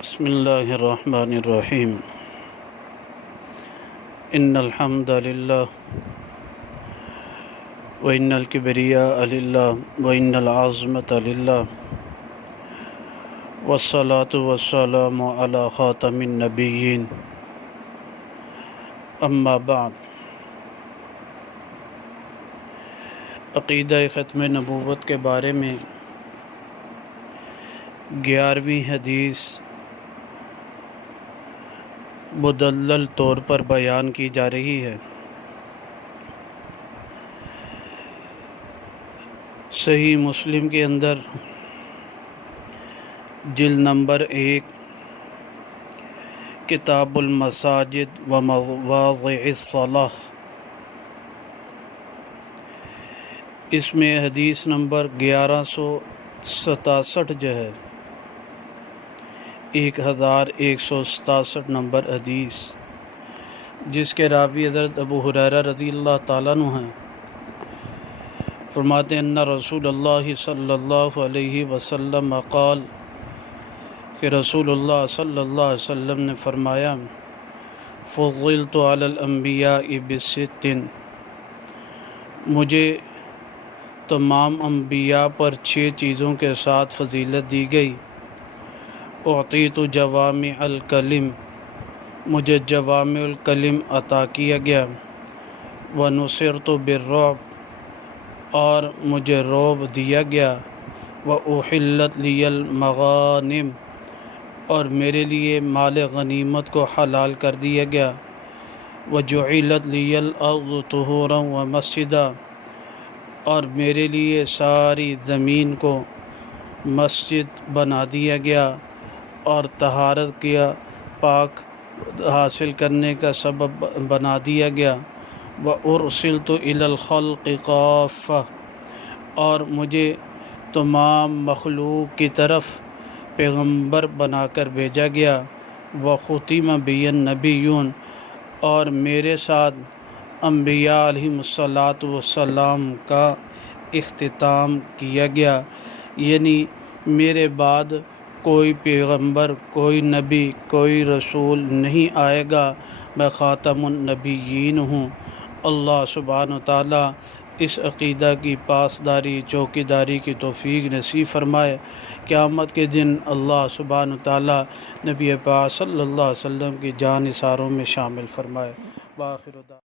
بسم اللہ الرحمن الرحیم ان الحمد للہ وان الکبریاء للہ وان العظمة للہ والصلاة والسلام علی خاتم النبیین اما بعد۔ عقیدہ ختم نبوت کے بارے میں 11ویں حدیث مدلل طور پر بیان کی جا رہی ہے۔ صحیح مسلم کے اندر جلد نمبر 1 کتاب المساجد و مواضع الصلاۃ، اس میں حدیث نمبر 1167 جو ہے 1167 نمبر حدیث، جس کے راوی حضرت ابو ہریرہ رضی اللہ تعالیٰ عنہ ہیں۔ فرماتے ہیں ان رسول اللہ صلی اللہ علیہ وسلم قال، کہ رسول اللہ صلی اللہ علیہ وسلم نے فرمایا فضلت علی الانبیاء بست، مجھے تمام انبیاء پر 6 چیزوں کے ساتھ فضیلت دی گئی۔ اعطیت جوامع الکلم، مجھے جوامع الکلم عطا کیا گیا۔ ونصرت بالرعب، اور مجھے رعب دیا گیا۔ واحلت لی المغانم، اور میرے لیے مال غنیمت کو حلال کر دیا گیا۔ وجعلت لی الارض طہورا ومسجدا، اور میرے لیے ساری زمین کو مسجد بنا دیا گیا اور طہارت کیا، پاک حاصل کرنے کا سبب بنا دیا گیا۔ وارسلت الی الخلق کافہ، اور مجھے تمام مخلوق کی طرف پیغمبر بنا کر بھیجا گیا۔ وختم بی النبیون، اور میرے ساتھ انبیاء علیہم السلام کا اختتام کیا گیا، یعنی میرے بعد کوئی پیغمبر، کوئی نبی، کوئی رسول نہیں آئے گا، میں خاتم النبیین ہوں۔ اللہ سبحانہ وتعالیٰ اس عقیدہ کی پاسداری، چوکیداری کی توفیق نصیب فرمائے۔ قیامت کے دن اللہ سبحانہ وتعالیٰ نبی پاک صلی اللہ علیہ وسلم کی جان نثاروں میں شامل فرمائے۔ وآخر دعوانا